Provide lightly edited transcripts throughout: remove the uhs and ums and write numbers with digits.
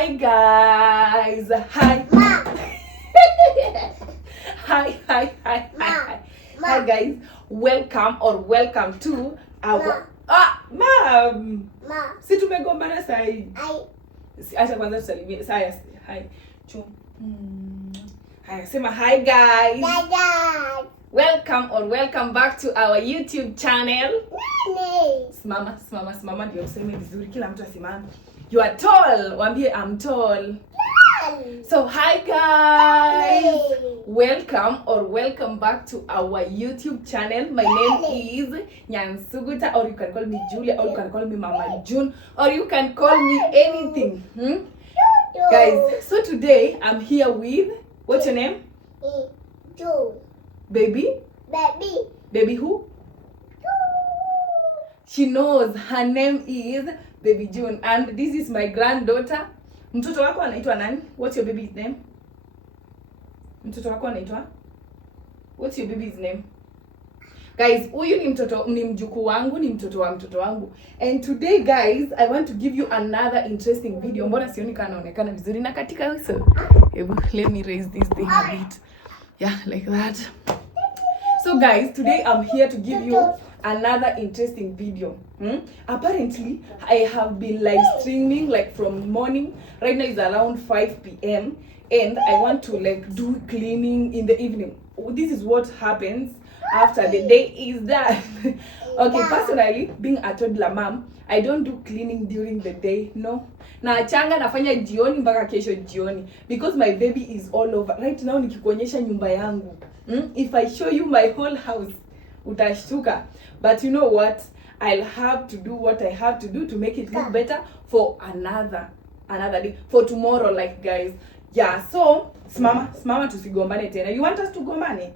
Hi guys. Hi. Hi guys. Welcome to our mom. Si tumegombana sahi. Acha kwanza tusalimie. Saya. Hi. Hi. Sema hi guys. Welcome back to our YouTube channel. Simama ndio useme vizuri, kila mtu asimame. You are tall. Waambie I'm tall. So hi guys. Welcome back to our YouTube channel. My name is Nyansuguta, or you can call me Julia, or you can call me Mama June, or you can call me anything. Guys, so today I'm here with, what's your name? June. Baby who? She knows her name is Baby June, and this is my granddaughter. Mtoto wako anaitwa nani? What's your baby's name? Mtoto wako anaitwa? What's your baby's name? Guys, huyu ni mjukuu wangu, ni mtoto wangu. And today guys, I want to give you another interesting video. Mbona sioni kana anaonekana vizuri na katika uso? Let me raise this thing a bit. Yeah, like that. So guys, today I'm here to give you another interesting video. Apparently, I have been live streaming like from morning. Right now it's around 5 p.m. and I want to like do cleaning in the evening. This is what happens after the day is done. Okay, personally, being a toddler mom, I don't do cleaning during the day, no. Naachanga nafanya jioni mpaka kesho jioni because my baby is all over. Right now nikikuonyesha nyumba yangu. If I show you my whole house, utashtuka. But you know what? I'll have to do what I have to do to make it look better for another day, for tomorrow, like guys. Yeah, so simama tusigombane tena. You want us to gombane?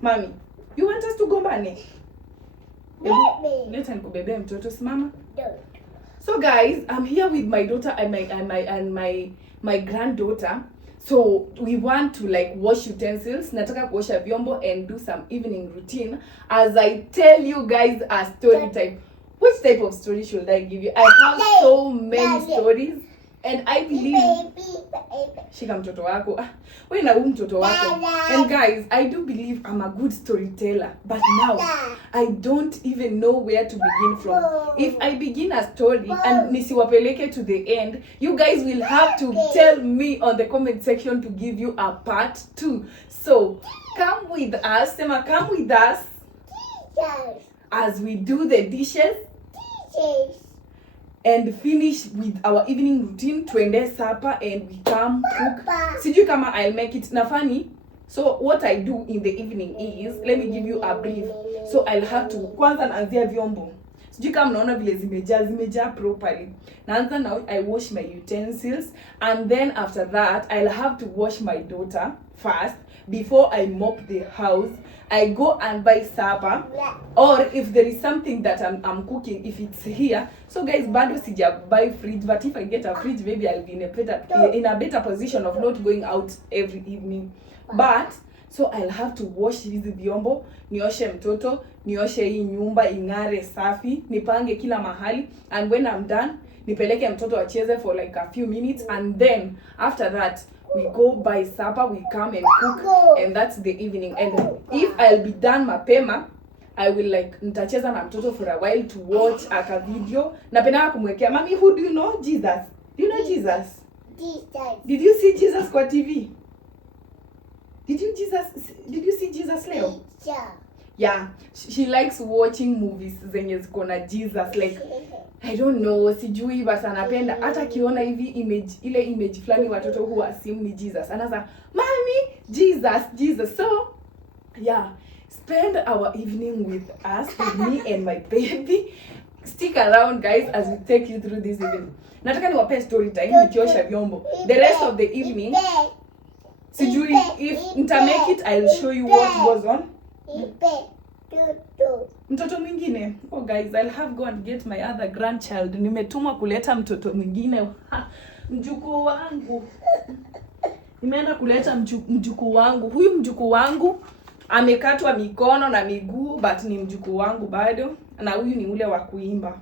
Mommy, you want us to gombane? Leta nikubebe mtoto, simama. So guys, I'm here with my daughter and my granddaughter. So we want to like wash utensils. Nataka kuosha vyombo and do some evening routine as I tell you guys a story time. Which type of story should I give you? I have so many stories and I believe shika mtoto wako. Wewe na mtoto wako. And guys, I do believe I'm a good storyteller, but now I don't even know where to begin from. If I begin a story and nisiwapeleke to the end, you guys will have to tell me on the comment section to give you a part 2. So come with us, come with us as we do the dishes and finish with our evening routine. Tuende supper and we come cook. Sijui kama I'll make it na funny. So what I do in the evening is, let me give you a brief. So I'll have to kwanza naanzia vyombo. Sijui kama mnaona vile zimejaa properly. Naanza now, I wash my utensils, and then after that I'll have to wash my daughter first before I mop the house. I go and buy supper, or if there is something that I'm cooking, if it's here. So guys, bado sija buy fridge, but if I get a fridge, maybe I'll be in a better position of not going out every evening. But so I'll have to wash hizi vyombo, nioshe mtoto, nioshe hii nyumba ingare safi, nipange kila mahali, and when I'm done, nipeleke mtoto acheze for like a few minutes, and then after that we go buy supper, we come and cook, and that's the evening. And if I'll be done mapema, I will like nitacheza na mtoto for a while to watch a video. Napenda kumwekea, Mommy, who do you know? Jesus. Do you know Jesus? Did you see Jesus kwa TV? Did you see Jesus leo? Yeah, she likes watching movies zenye ziko na Jesus, like I don't know, sijui basi anapenda hata kiona hivi ile image fulani watoto huwa assume ni Jesus. Anaza, Mommy, Jesus. So yeah, spend our evening with us, with me and my baby. Stick around guys as we take you through this evening. Nataka niwape story time nikiosha vyombo. The rest of the evening, sijui if nita make it, I'll show you what goes on. Mtoto mwingine. Oh guys, I'll have go and get my other grandchild. Nimetumwa kuleta mtoto mwingine. Mjukuu wangu. Nimeenda kuleta mjukuu wangu. Huyu mjukuu wangu amekatwa mikono na miguu, but ni mjukuu wangu bado. Na huyu ni ule wa kuimba.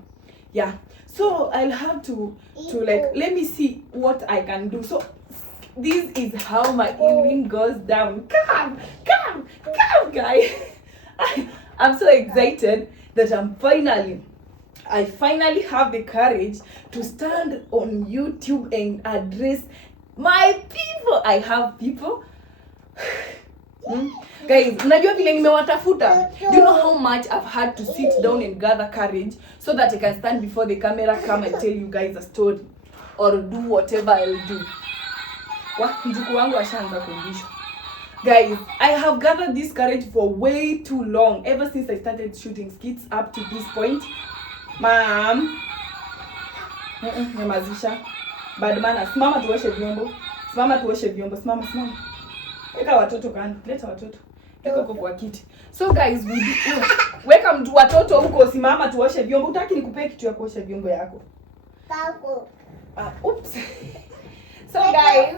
Yeah, so I'll have to like, let me see what I can do. So this is how my evening goes down. Come guys. I'm so excited that I finally have the courage to stand on YouTube and address my people. I have people. Guys, unajua vile nimewatafuta? Do you know how much I've had to sit down and gather courage so that I can stand before the camera, come and tell you guys a story or do whatever I'll do. Mjukuu wangu ashaanza kumbisha. Guys, I have gathered this courage for way too long, ever since I started shooting skits up to this point. Mom. Nyamazisha. Bad manners. Simama tuoshe vyombo. Simama. Weka watoto kando. Leta watoto. Weka huko kwa kiti. So guys, weka mtu watoto huko, simama tuoshe vyombo. Utaki nikupee kitu ya kuosha vyombo yako? Tako. Oops. So guys,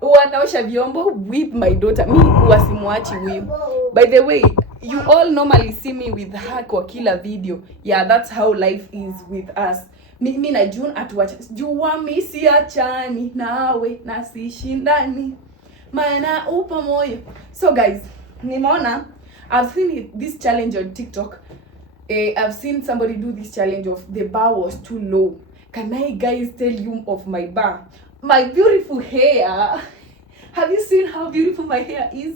wanaosha vyombo with my daughter. Mi wasimwachi huyu. By the way, you all normally see me with her kwa kila video. Yeah, that's how life is with us. Mimi na June atuacha. Jua mi siachani nawe na sishindani. Maana upo moyo. So guys, nimeona I've seen this challenge on TikTok. I've seen somebody do this challenge of the bar was too low. Can I guys tell you of my bar? My beautiful hair. Have you seen how beautiful my hair is?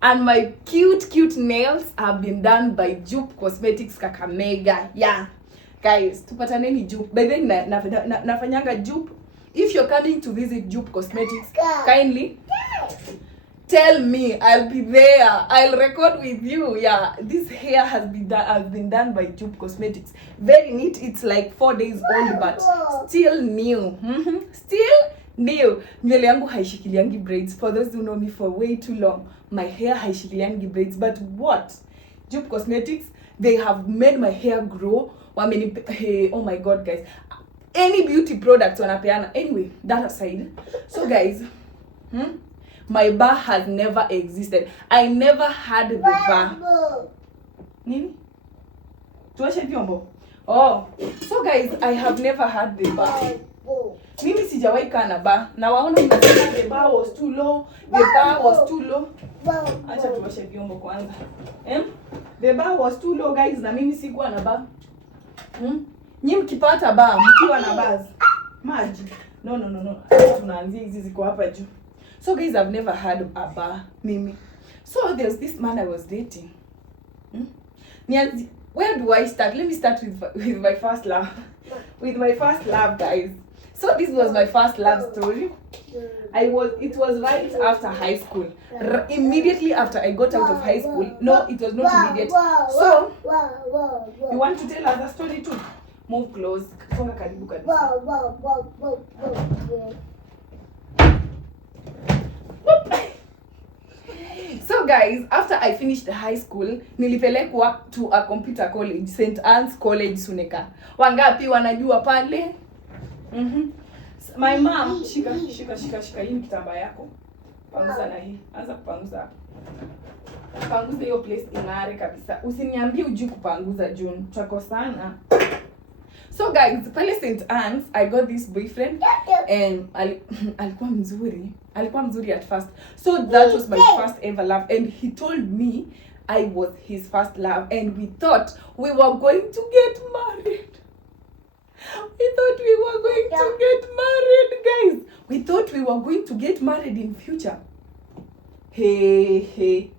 And my cute nails have been done by Jupe Cosmetics Kakamega. Yeah. Guys, tupataneni Jupe. By then nafanyanga Jupe. If you're coming to visit Jupe Cosmetics, kindly tell me. I'll be there. I'll record with you. Yeah, this hair has been done by Jupe Cosmetics. Very neat. It's like 4 days old, but still new. Still new. Nywele yangu haishikiliangi braids. For those who know me for way too long, my hair haishikiliangi braids. But what? Jupe Cosmetics, they have made my hair grow. Oh my god, guys. Any beauty products wanapeana. Anyway, that aside. So guys, my bar has never existed. I never had the bar. Nini? Tuoshe vyombo. Oh. So guys, I have never had the bar. Mimi sijawahi kaa na bar. Na waona mnasema the bar was too low. The bar was too low. Acha tuoshe vyombo kwanza. The bar was too low, guys, na mimi sikuwa na bar. Nyi mkipata bar, mkiwa na bars. Maji. No. Tunaanzia hizi ziko hapa juu. So guys, I've never had a bar, Mimi. So there's this man I was dating. Where do I start? Let me start with my first love. With my first love, guys. So this was my first love story. It was right after high school. Immediately after I got out of high school. No, it was not immediate. So, you want to tell us a story too? Move close. Songa karibu kabisa. So guys, after I finished the high school, nilipelekwa to a computer college, St. Anne's College Suneka. Wangapi wanajua pale? My mom, shika hii ni kitambaa yako. Panguza na hii. Anza kupanguza. Panguza hiyo place ing'are kabisa. Usiniambie hujui kupanguza June. Tutakosana. So guys, pale St. Anne's, I got this boyfriend and alikuwa mzuri at first. So that was my first ever love, and he told me I was his first love, and we thought we were going to get married. Guys. We thought we were going to get married in future. Hey.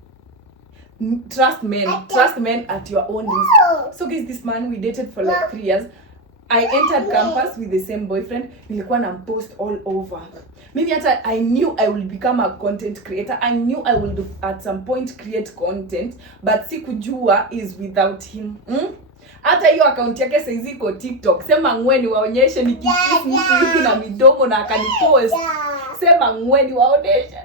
Trust men at your own risk. So guys, this man we dated for like 3 years. I entered campus with the same boyfriend. Nilikuwa na post all over. Mimi hata I knew I will become a content creator. I knew I will at some point create content, but sikujua is without him. Hata hiyo account yake saizi iko TikTok. Sema ngweni waonyeshe nikikiss mtu hivi na midomo na akanipost. Sema ngweni waonyeshe.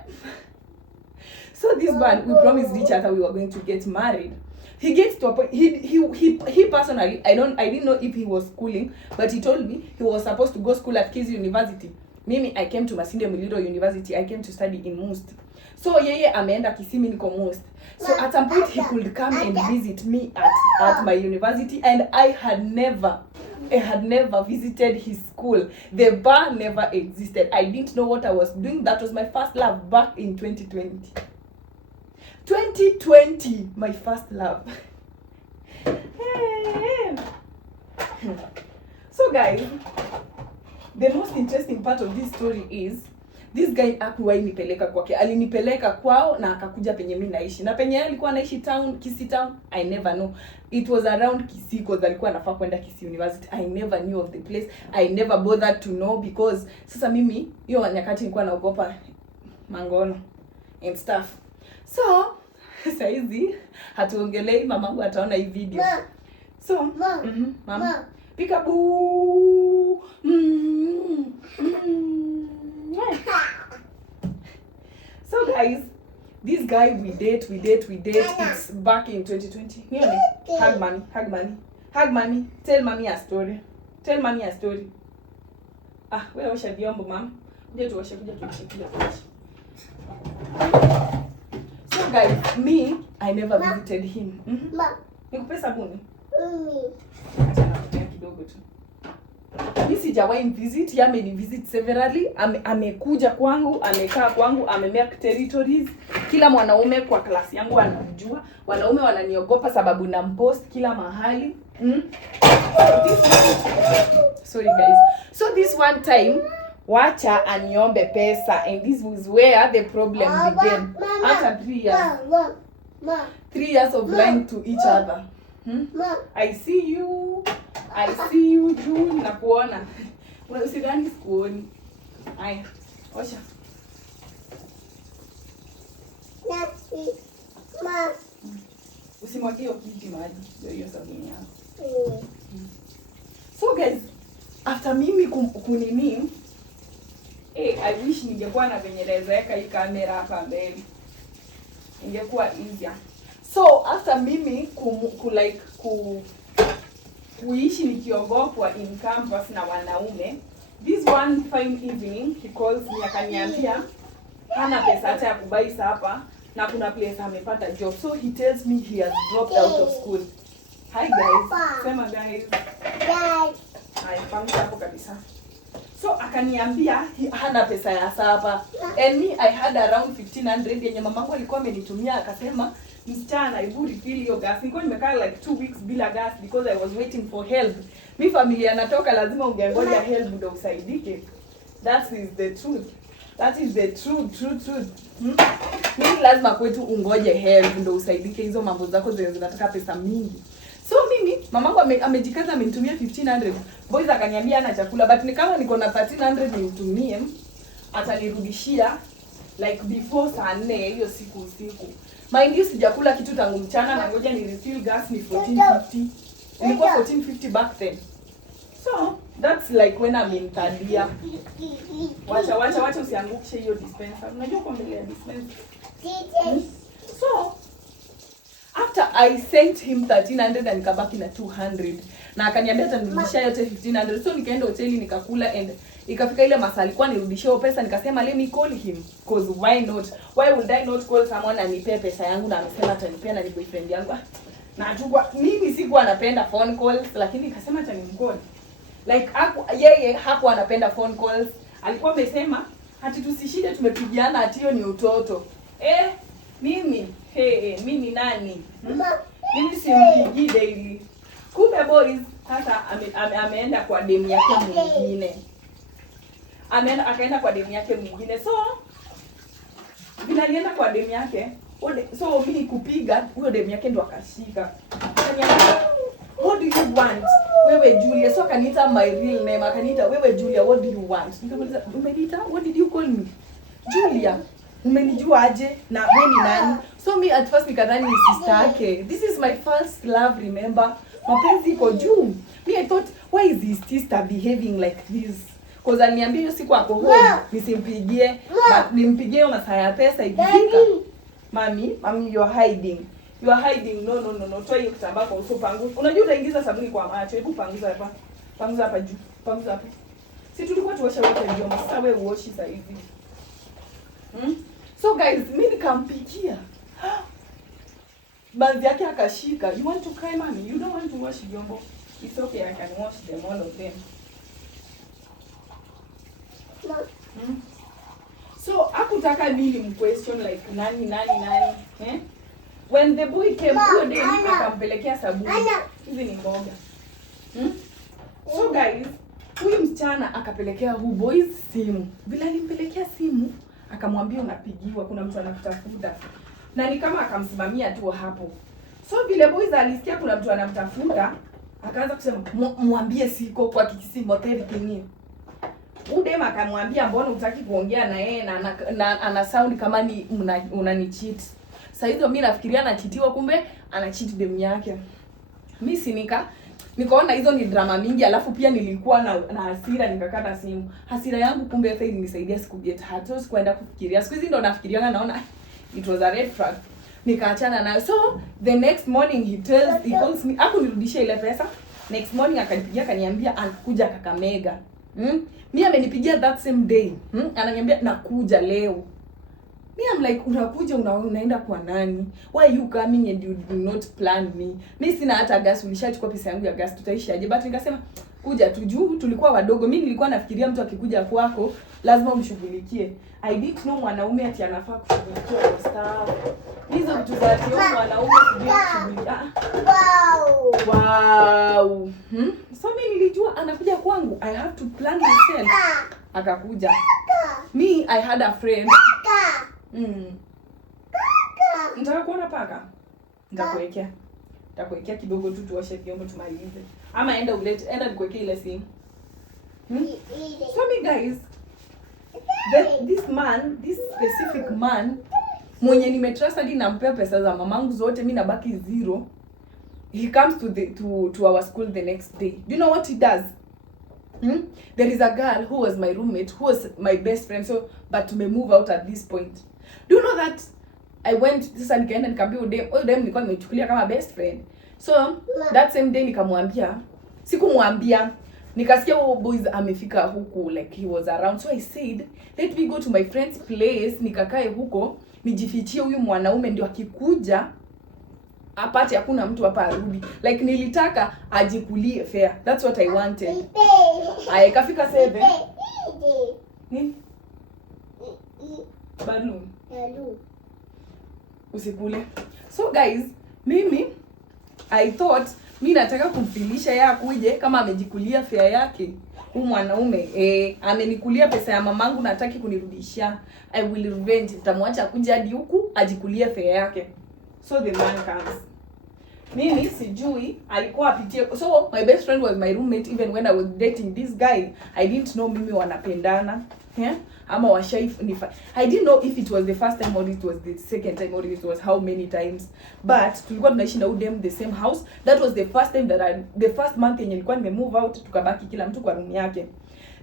So this man, we promised each other we were going to get married. He gets to a point, he personally, I didn't know if he was schooling, but he told me he was supposed to go school at Kids University. Mimi I came to Masinde Muliro University. I came to study in MUST. So yeye ameenda Kisii, niko MUST. So at some point he could come and visit me at my university, and I had never visited his school. The bar never existed. I didn't know what I was doing. That was my first love back in 2020. 2020, my first love. So guys, the most interesting part of this story is this guy hakuwahi nipeleka kwake. Alinipeleka kwao na akakuja penye mimi naishi. Na penye alikuwa anaishi town, Kisii town, I never know. It was around Kisii because alikuwa anafaa kwenda Kisii University. I never knew of the place. I never bothered to know because sasa mimi hiyo nyakati nilikuwa naogopa mangono and stuff. So sasa hizi hatuongelei, mamangu ataona hii video. So mama peekaboo. So guys, this guy we date. It's back in 2020. Hug mommy. Tell mommy a story. Ah, wewe washa vyombo mama. Kuja tuoshe. So guys, me, I never visited him. Nikupe sabuni? Acha nakutia kidogo tu. Mimi sijawahi visit, yeye amenivisit severally. Amekuja kwangu, amekaa kwangu, amemake territories. Kila mwanaume kwa klasi yangu anajua. Wanaume wananiogopa sababu nampost kila mahali. Sorry guys. So this one time, wacha aniombe pesa, and this was where the problem began. After 3 years. 3 years of lying to each other. I see you juu nakuona. Usidhani sikuoni. Haya, osha. Usimwagie hiyo kiti maji, ndio hiyo sabuni yako. So guys, after mimi kunini, I wish ningekuwa na venye naweza hii kamera hapa mbele. Ingekuwa easier. So after mimi kuishi nikiogopwa in campus na wanaume, this one fine evening he calls me akaniambia hana pesa hata ya kubai hapa na kuna place amepata job. So he tells me he has dropped out of school. Hi guys. Sema guys. Hi, pangusa hapo kabisa. So akaniambia hana pesa ya sapa. And me I had around 1500 yenye mamangu alikuwa amenitumia, akasema msichana hebu refill your gas. Nilikuwa nimekaa like 2 weeks bila gas because I was waiting for help. Mi familia natoka, lazima ungengoja help ndio usaidike. That is the truth. Mimi lazima kwetu ungoje help ndio usaidike, hizo mambo zako zinataka pesa mingi. So mimi mamangu amejikaza amenitumia 1500. Boys akaniambia ana chakula, but ni kama niko na 1300 nimtumie, atanirudishia like before saa 4 hiyo siku usiku. Mind you, sijakula kitu tangu mchana na ngoja ni refill gas ni 1450. Ilikuwa 1450 back then. So that's like when I'm in third year. Wacha usiangushe hiyo dispenser. Unajua kwa mbele ya dispenser. So after I sent him 1300 na nikabaki na 200. Na akaniambia atanirudishia yote 1500. So nikaenda hoteli nikakula, and ikafika ile masaa alikuwa nirudishie hiyo pesa, nikasema let me call him because why not? Why would I not call someone anipe pesa yangu na amesema atanipea na ni boyfriend yangu. Na achukua mimi sikuwa anapenda phone calls, lakini nikasema atanimcall. Like yeye hakuwa anapenda phone calls. Alikuwa amesema hati tusishinde tumepigiana ati hiyo ni utoto. Mimi nani? Mimi simpigi daily. Kumbe boys sasa ameenda kwa demu yake mwingine. Akaenda kwa demu yake mwingine. So bila alienda kwa demu yake, so mimi kupiga huyo demu yake ndo akashika. Akaniambia, what do you want? Wewe Julia. So akaniita my real name. Akaniita wewe Julia, what do you want? Nikamuuliza, umeniita? What did you call me? Julia. Umenijua aje? Na wewe ni nani? So me at first nikadhani ni sister yake. This is my first love, remember? Mapenzi iko juu. Me I thought, why is this sister behaving like this? Because aliniambia hiyo siku ako home nisimpigie, but nimpigie hiyo masaa ya pesa ikifika. Mami, you are hiding. No. Toa hiyo kitambaa kwa uso pangu. Unajua utaingiza sabuni kwa macho. Hebu panguza hapa. Panguza hapa juu. Panguza hapa. Si tulikuwa tuosha wote vyombo. Sasa wewe uoshi sasa hivi. So guys, mimi nikampikia. Baadhi yake akashika. You want to cry, mommy? You don't want to wash vyombo? It's okay, I can wash them, all of them. So hakutaka mimi mquestion like nani. Eh? When the boy came huyo day akampelekea sabuni. Hizi ni mboga. So guys, huyu msichana akapelekea huyu boys simu. Bila alimpelekea simu, akamwambia unapigiwa, kuna mtu anakutafuta. Na ni kama akamsimamia tu hapo. So vile boys alisikia kuna mtu anamtafuta, akaanza kusema mwambie siko kwa kikisimo therapy. Udema akamwambia mbona hutaki kuongea na yeye na ana sound kama ni unani cheat. Sasa hizo mimi nafikiria anachitiwa, kumbe ana cheat dem yake. Mimi nikaona hizo ni drama mingi, alafu pia nilikuwa na hasira, nikakata simu. Hasira yangu kumbe sasa ilinisaidia siku get hurt. So sikuenda kufikiria. Siku hizi ndo nafikiriana, naona it was a red flag. Nikaachana nayo. So the next morning he calls me, hakunirudishia ile pesa. Next morning akanipigia akaniambia anakuja Kakamega. Mimi amenipigia that same day. Ananiambia nakuja leo. Me I'm like unakuja unaenda kwa nani? Why you coming and you do not plan me? Mimi sina hata gas, ulishachukua pesa yangu ya gas, tutaishi aje? But nikasema kuja tu juu tulikuwa wadogo. Mimi nilikuwa nafikiria mtu akikuja kwako lazima umshughulikie. I didn't know mwanaume ati anafaa kushughulikia kwa staff. Hizo vitu za ati mwanaume sijui kushughulikia. Wow. So mimi nilijua anakuja kwangu. I have to plan myself. Akakuja. Me, I had a friend. Nataka kuona paka. Nitakuwekea kidogo tu tuoshe vyombo tumalize. Ama enda nikuwekee ile simu. So me guys, this specific man mwenye nimetrust hadi nampea pesa za mamangu zote, mimi nabaki zero. He comes to our school the next day. Do you know what he does? There is a girl who was my roommate, who was my best friend, so but we move out at this point. Do you know that I went sasa nikaenda nikamwambia dem nilikuwa nimechukulia kama best friend. So that same day nikamwambia, sikumwambia, nikasikia huyo boys amefika huku, like he was around. So I said let me go to my friend's place, nikakae huko nijifichie huyu mwanaume, ndio akikuja apate hakuna mtu hapa arudi. Like nilitaka ajikulie fair. That's what I wanted. Kafika 7. Nini? Balloon. Usikule. So guys, mimi I thought mimi nataka kumfilisha yeye akuje kama amejikulia fair yake. Huyu mwanaume amenikulia pesa ya mamangu, nataki kunirudishia. I will revenge. Nitamwacha akuje hadi huku ajikulie fair yake. So the man comes. Mimi sijui alikuwa apitie. So my best friend was my roommate even when I was dating this guy. I didn't know mimi wanapendana. Yeah? Ama washaifu. I didn't know if it was the first time or it was the second time or it was how many times. But tulikuwa tunaishi na udem the same house. That was the first time the first month yenye nilikuwa nime-move out, tukabaki kila mtu kwa room yake.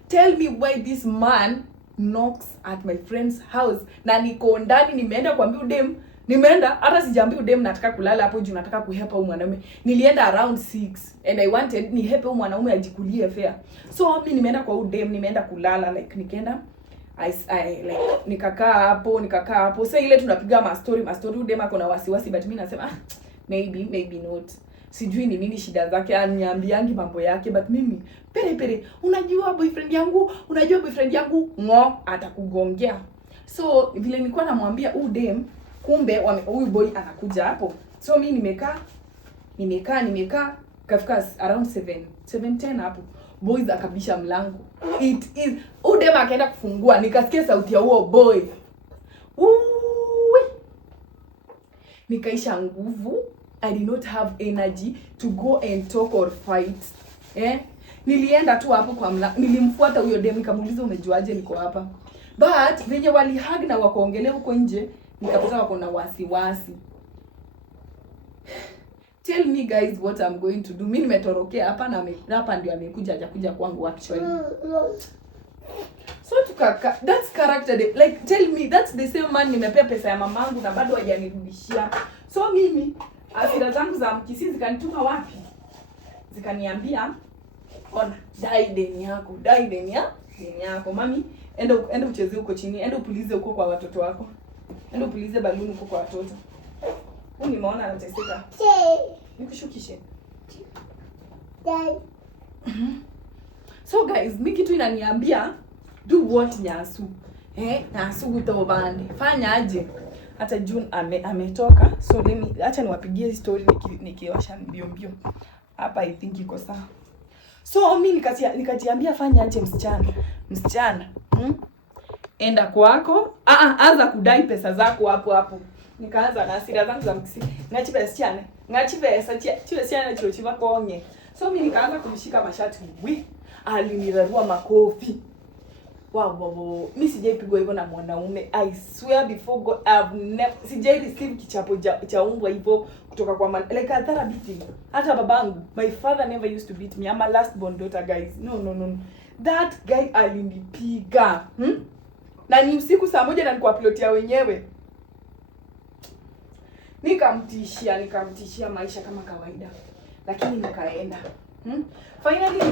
Tell me why this man knocks at my friend's house. Na niko ndani nimeenda kuambia udem, nimeenda hata sijaambia udem nataka kulala hapo juu nataka kuhepa huyu mwanaume. Nilienda around 6 and I wanted ni hepe huyu mwanaume ajikulie fair. So mimi nimeenda kwa udem, nimeenda kulala, like nikaenda like nikakaa hapo. Sasa ile tunapiga story udem ako na wasiwasi, but mimi nasema maybe not. Sijui ni nini shida zake, aniambiangi mambo yake, but mimi pere unajua boyfriend yangu atakugongea. So vile nilikuwa namwambia udem, kumbe huyu boy anakuja hapo. So mimi nimekaa kafika around 7:10 hapo. Boys akabisha mlango. It is udem akaenda kufungua, nikasikia sauti ya huo boy. Nikaisha nguvu. I did not have energy to go and talk or fight. Nilienda tu hapo kwa mlango. Nilimfuata huyo dem nikamuuliza umejuaje niko hapa. But venye walihug na wakaongelea huko nje, nikapata wako na wasiwasi. Tell me guys what I'm going to do. Mimi nimetorokea hapa na hapa ndio amekuja hajakuja kwangu actually. So that's character like tell me that's the same man nimepea pesa ya mamangu na bado hajanirudishia. So mimi asira zangu za mkisi zikanituma wapi? Zikaniambia ona dai deni nini yako. Mami, enda ucheze huko chini, enda upulize huko kwa watoto wako. Enda upulize baluni huko kwa watoto. Huyu nimeona anateseka. Nikushukishe. So guys, mimi kitu inaniambia do what Nyasu. Nyasu utobande. Fanya aje? Hata June ametoka. So acha niwapigie story nikiosha mbio. Hapa I think iko sawa. So mimi nikajiambia fanya aje msichana. Enda kwako. Anza kudai pesa zako hapo. Nikaanza na hasira zangu za mkisi. Ngachi pesa chiana chirochiva konye. So mimi nikaanza kumshika mashati. Alinirarua makofi. Wow. Mimi sijaipigwa hivyo na mwanaume. I swear before God sijai receive kichapo cha umbwa hivyo kutoka kwa like a therapy. Hata babangu, my father never used to beat me. I'm a last born daughter, guys. No. That guy alinipiga. Na ni usiku saa 1 na nilikuwa plotia wenyewe. Nikamtishia maisha kama kawaida. Lakini nikaenda. Finally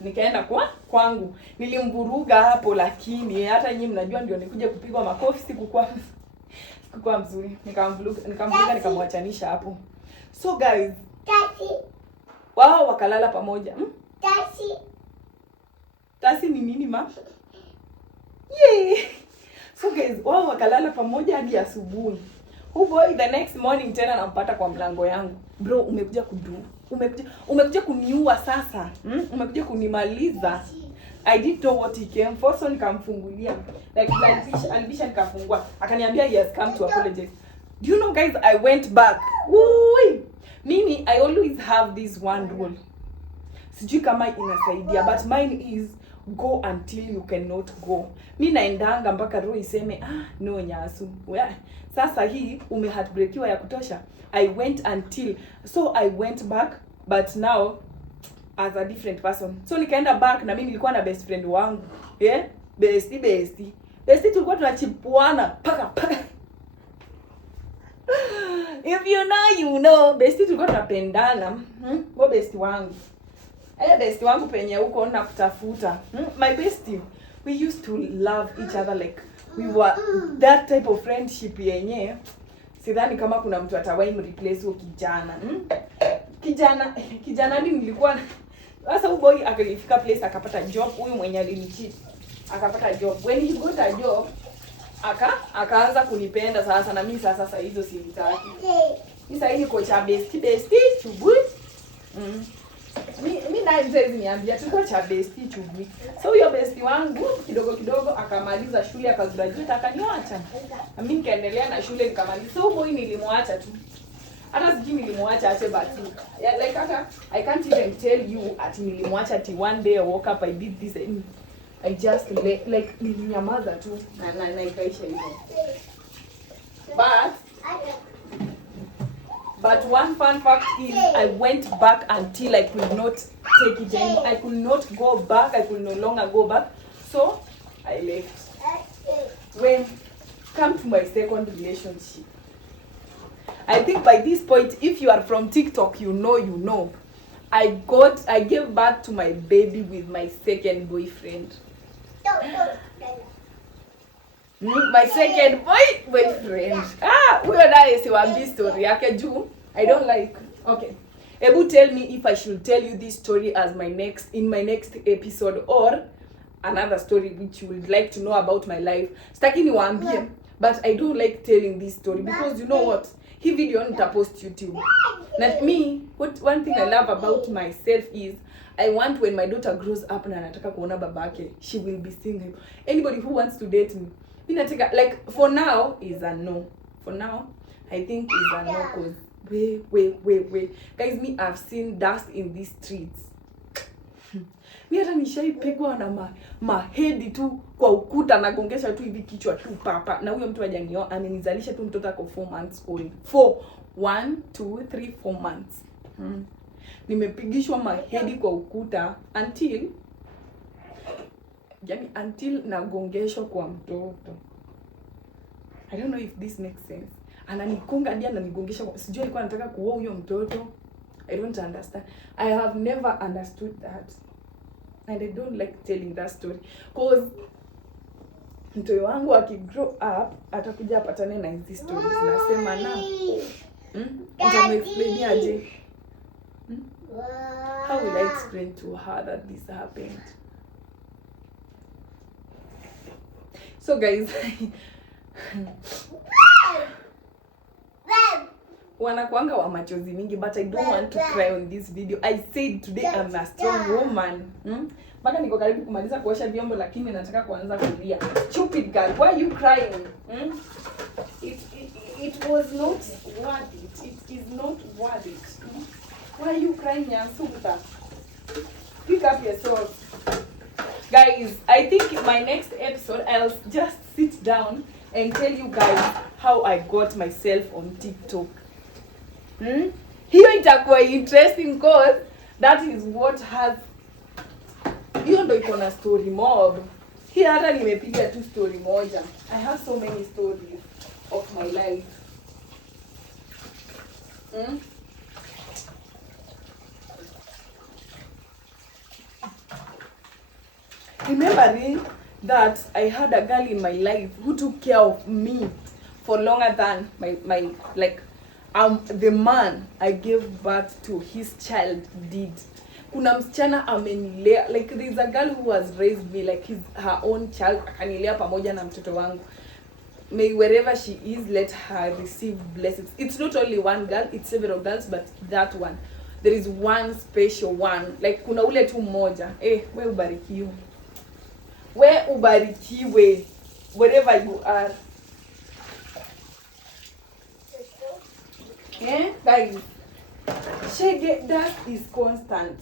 nikaenda kwangu. Nilimvuruga hapo, lakini hata nyinyi mnajua ndio nikuje kupigwa makofi sikuwa mzuri. Nikamvuruga nikamwachanisha hapo. So guys, wao wakalala pamoja. Tasi ni nini ma? Yay! So guys, wao wakalala pamoja hadi asubuhi. Boy the next morning tena nampata kwa mlango yangu. Bro, umekuja kuniua sasa. Umekuja kunimaliza. I didn't know what he came for, so nikamfungulia. Like alibisha nikafungua. Akaniambia he has come to apologize. Do you know guys, I went back. Mimi I always have this one rule. Sijui kama inasaidia, but mine is go until you cannot go. Mimi naendanga mpaka roho iseme no Nyasu. Sasa hii heartbreakiwa ya kutosha. I went until, so I went back, but now as a different person. So nikaenda back na mimi nilikuwa na best friend wangu. Bestie tulikuwa tunachipuana paka. If you know you know, bestie tulikuwa tunapendana. Kwa bestie wangu. Bestie wangu penye huko na kutafuta. My bestie, we used to love each other like we were that type of friendship yenye sidhani kama kuna mtu atawahi replace huo kijana. Kijana hadi nilikuwa sasa huyo boy akalifika place akapata job, huyu mwenye alinicheat akapata job. When he got a job akaanza kunipenda sasa, na mimi sasa hizo simtaki. Mimi sasa niko cha bestie chubui. Mimi na mzee niambia tuko cha bestie chubui. So huyo bestie wangu kidogo akamaliza shule akagraduate akaniacha. Na mimi nikaendelea na shule nikamaliza. So boy nilimwacha tu. Hata sijui nilimwacha ache basi. Yeah, like hata I can't even tell you ati nilimwacha ati one day I woke up I did this and I just like nilinyamaza tu na ikaisha hivyo. But one fun fact is I went back until I could not take it anymore. I could not go back. I could no longer go back. So I left. When come to my second relationship, I think by this point, if you are from TikTok, you know. I gave birth to my baby with my second boyfriend. My second boyfriend. Huyo naye siwaambi story yake juu I don't like. Okay. Ebu tell me if I should tell you this story as in my next episode or another story which you would like to know about my life. Sitaki niwaambie, but I don't like telling this story because you know what? Hii video nitapost YouTube. Not me. One thing I love about myself is I want when my daughter grows up na anataka kuona babake, she will be seeing him. Anybody who wants to date me, mimi nataka like for now is a no. For now, I think is a no cause wait. Guys, me I've seen dust in these streets. Mimi hata nishaipigwa na mahedi tu kwa ukuta na gongesha tu hivi kichwa tu papa. Na huyo mtu hajanioa amenizalisha tu mtoto ako 4 months old. 1 2 3 4 months. Nimepigishwa mahedi kwa ukuta until nagongeshwa kwa mtoto. I don't know if this makes sense. Ananikonga hadi ananigongesha, sijui alikuwa anataka kuoa huyo mtoto. I don't understand. I have never understood that. and I don't like telling that story cause mtoto wangu akigrow up atakuja apatane na hizi stories. Nasema na nitamexplain aje? How will I explain to her that this happened? So guys, wanakuanga wa machozi mingi, but I don't want to cry on this video. I said today I'm a strong woman. Mpaka niko karibu kumaliza kuosha vyombo lakini nataka kuanza kulia. Stupid girl, why are you crying? It was not worth it. It is not worth it. Why are you crying, Nyansuta? Pick up yourself. Guys, I think in my next episode I'll just sit down and tell you guys how I got myself on TikTok. Hiyo itakuwa interesting cause that is what has, hiyo ndo iko na story mob. Hii hata nimepiga tu story moja. I have so many stories of my life. Remembering that I had a girl in my life who took care of me for longer than my like the man I gave birth to, his child did. Kuna msichana amenilea, like there is a girl who has raised me like her own child, akanilea pamoja na mtoto wangu. May wherever she is, let her receive blessings. It's not only one girl, it's several girls, but that one, there is one special one. Like kuna ule tu mmoja. We ubarikiwe. We ubarikiwe wherever you are. Guys, shege, that is constant.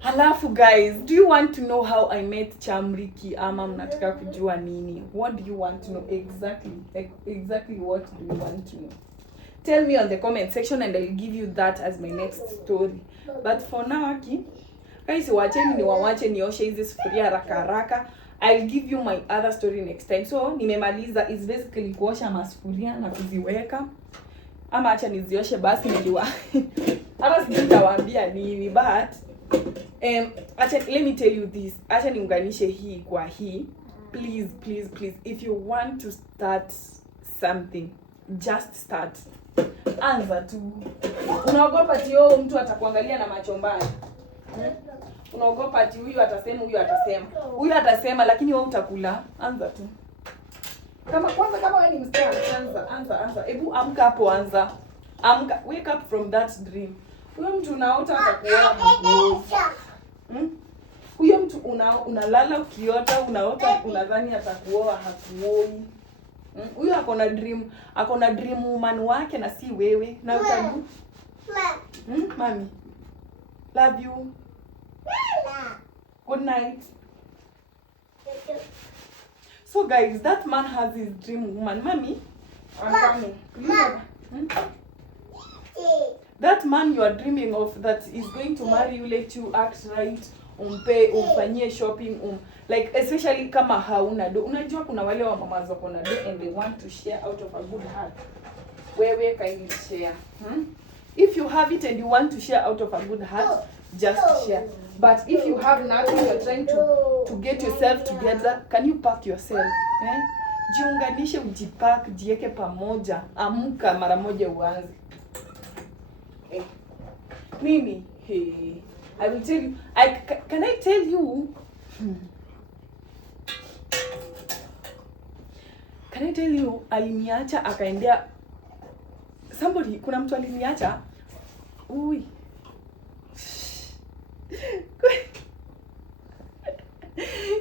Halafu guys, do you want to know how I met Chamriki ama mnataka kujua nini? What do you want to know exactly? Exactly what do you want to know? Tell me on the comment section and I'll give you that as my next story. But for now, guys, wacheni niwawache nioshe hizi sufuria haraka haraka. I'll give you my other story next time. So, nimemaliza is basically kuosha masufuria na kuziweka. Ama acha nizioshe basi niliwa. Hata sitawaambia nini, but acha, let me tell you this. Acha niunganishe hii kwa hii. Please, please, please, if you want to start something, just start. Anza tu. Unaogopa ati mtu atakuangalia na macho mbaya? Unaogopa ati huyu atasema, huyu atasema, lakini wewe utakula. Anza tu. Kama wewe ni msichana, anza. Hebu amka hapo, anza. Amka, wake up from that dream. Huyo mtu unaota atakuoa. Huyo mtu unalala ukiota, unaota unadhani atakuoa, hakuoi. Huyo ako na dream woman wake na si wewe. Na utadu. Mami. Love you. Good night. So guys, that man has his dream woman. Mommy, I'm coming. That man you are dreaming of that is going to marry you, let you act right, umfanyie shopping, like especially kama hauna do. Unajua kuna wale wa mama zako na do and they want to share out of a good heart. Wewe kindly share. If you have it and you want to share out of a good heart, just share. But if you have nothing, you're trying to get yourself together, can you pack yourself? Jiunganishe, ujipack, jieke pamoja, amka mara moja uanze. Mimi, I will tell you. Can I tell you? Can I tell you? Aliniacha akaendea somebody. Kuna mtu aliniacha.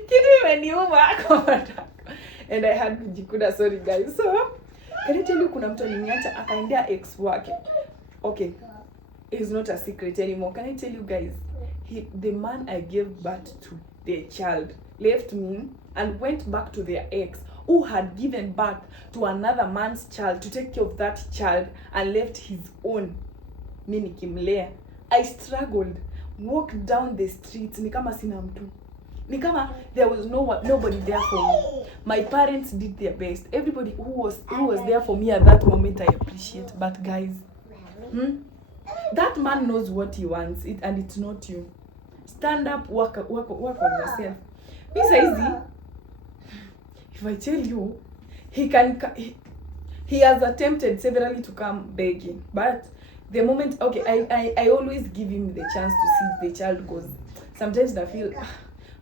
Kitu imeniuma kwa matako. And I had kujikuda, sorry guys. So, can I tell you kuna mtu aliniacha akaendea ex wake. Okay. It's not a secret anymore. Can I tell you guys? The man I gave birth to, their child, left me and went back to their ex who had given birth to another man's child to take care of that child and left his own. Mimi nikimlea. I struggled. Walked down the streets. Ni kama sina mtu. Ni kama there was nobody there for me. My parents did their best. Everybody who was there for me at that moment I appreciate. But guys, that man knows what he wants, and it's not you. stand up, work on yourself. Me saizi, if I tell you, he has attempted severally to come begging, but the moment, okay, I always give him the chance to see the child, because sometimes I feel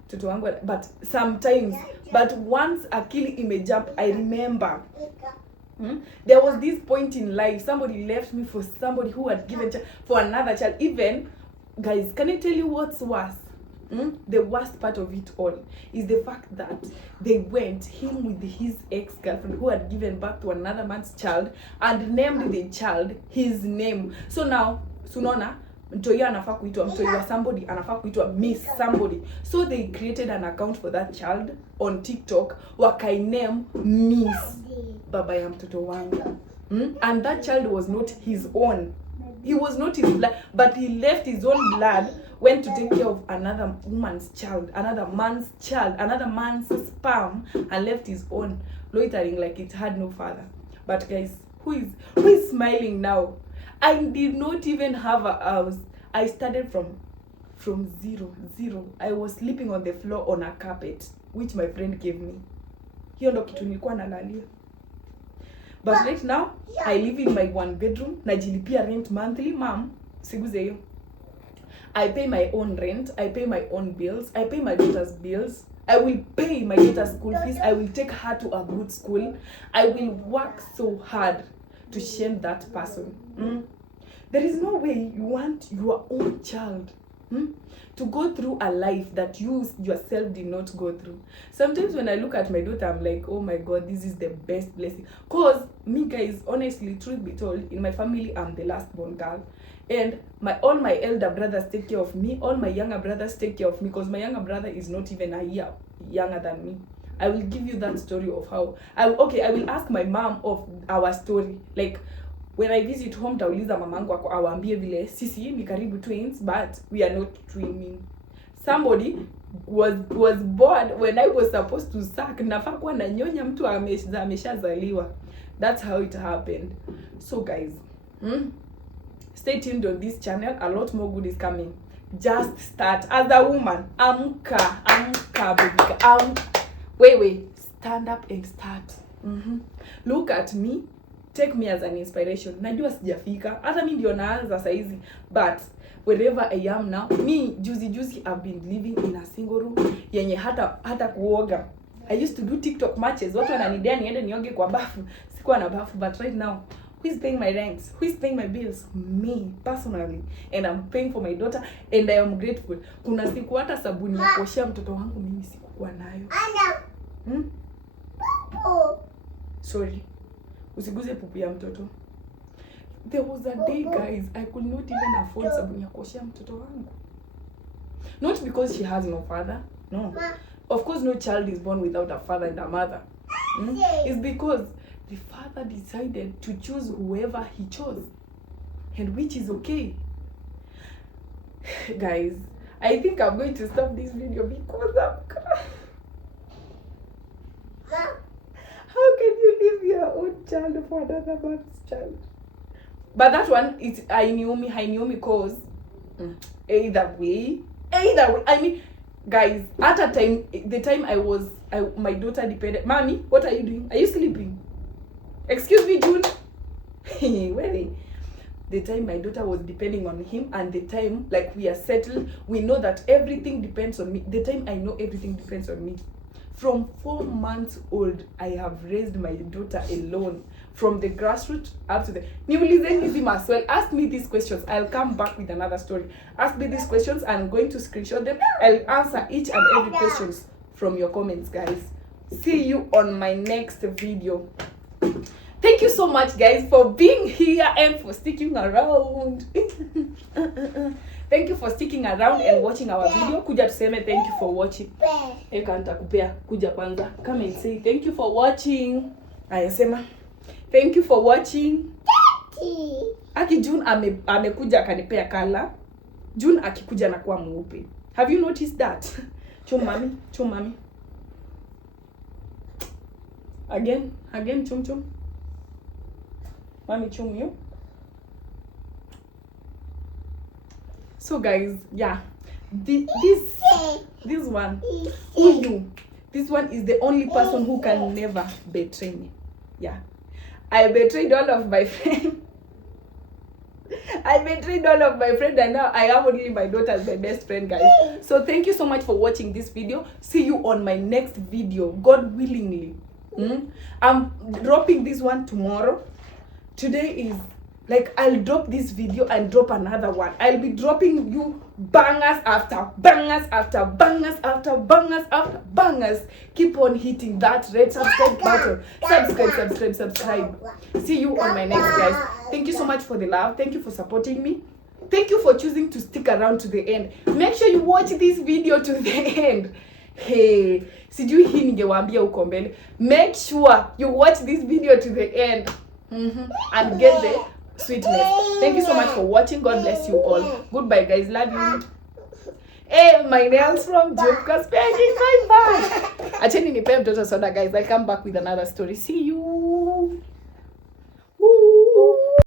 mtoto wangu, but sometimes, but once akili imejump, I remember there was this point in life, somebody left me for somebody who had given for another child. Even, guys, can I tell you what's worse? The worst part of it all is the fact that they went, him with his ex-girlfriend who had given birth to another man's child, and named the child his name. So now, Sunona, mtoi anafaa kuitwa mtoi wa somebody, anafaa kuitwa Miss somebody. So they created an account for that child on TikTok, wakainame Miss baba ya mtoto wangu. And that child was not his own. He was not his blood, but he left his own blood, went to take care of another woman's child, another man's child, another man's sperm, and left his own, loitering like it had no father. But guys, who is smiling now? I did not even have a house. I started from zero. I was sleeping on the floor on a carpet, which my friend gave me. Hiyo ndo kitu nilikuwa nalalia. But right now, I live in my 1 bedroom, najilipia rent monthly, mom, siguze hiyo. I pay my own rent, I pay my own bills, I pay my daughter's bills, I will pay my daughter's school fees, I will take her to a good school, I will work so hard to shame that person. There is no way you want your own child to go through a life that you yourself did not go through. Sometimes when I look at my daughter, I'm like, oh my God, this is the best blessing. Cause me, guys, honestly, truth be told, in my family, I'm the last born girl. And all my elder brothers take care of me. All my younger brothers take care of me, because my younger brother is not even a year younger than me. I will give you that story of how I will ask my mom of our story. Like, when I visit home, tauliza mamangu awaambie vile sisi ni karibu twins, but we are not twinning. Somebody was bored when I was supposed to suck. Nafaa kuwa nanyonya mtu ameshazaliwa. That's how it happened. So guys, stay tuned on this channel. A lot more good is coming. Just start as a woman. Amka, baby. Wait. Stand up and start. Look at me. Take me as an inspiration. Najua sijafika. Hata mimi ndio naanza saizi. But wherever I am now, me juzi I've been living in a single room yenye hata kuoga. I used to do TikTok matches. Watu wananidea niende nioge kwa bafu. Sikuwa na bafu, but right now, who is paying my rent? Who is paying my bills? Me, personally. And I'm paying for my daughter, and I am grateful. Kuna siku hata sabuni ya kuoshea mtoto wangu mimi sikuwa nayo. Sorry. Usiguze pupu ya mtoto. There was a day, guys, I could not even afford sabuni ya kuoshea mtoto wangu. Not because she has no father. No. Of course, no child is born without a father and a mother. It's because the father decided to choose whoever he chose, and which is okay. Guys, I think I'm going to stop this video because I'm crying. How can you leave your own child for another man's child? But that one, I knew me cause either way. I mean, guys, at a time, the time my daughter depended. Mommy, what are you doing? Are you sleeping? Excuse me, June. Really? The time my daughter was depending on him, and the time, like, we are settled, we know that everything depends on me. The time I know everything depends on me. From 4 months old, I have raised my daughter alone. From the grassroots up to the... Well, ask me these questions. I'll come back with another story. Ask me these questions. I'm going to screenshot them. I'll answer each and every questions from your comments, guys. See you on my next video. Thank you so much, guys, for being here and for sticking around. Thank you for sticking around and watching our video. Kuja tuseme thank you for watching. Eka nitakupea kuja kwanza. Come and say thank you for watching. Aya sema thank you for watching. Aki June amekuja akanipea kala. June akikuja na kuwa mweupe. Have you noticed that? Chum mami. Again chum. Mommy chum you. So guys, yeah, This one, huyu, this one is the only person who can never betray me. Yeah, I betrayed all of my friends. I betrayed all of my friends, and now I have only my daughter as my best friend, guys. So thank you so much for watching this video. See you on my next video, God willingly. I'm dropping this one tomorrow. Today is like, I'll drop this video and drop another one. I'll be dropping you bangers after bangers after bangers after bangers after bangers. Keep on hitting that red subscribe button. Subscribe. See you on my next, guys. Thank you so much for the love. Thank you for supporting me. Thank you for choosing to stick around to the end. Make sure you watch this video to the end. Hey, sijui hii ningewaambia uko mbele. Make sure you watch this video to the end and get the sweetness. Thank you so much for watching. God bless you all. Goodbye, guys. Love you. Hey, my nails from Joke Cosmetics. Bye. Acheni nipe mtoto soda, guys. I'll come back with another story. See you. Woo.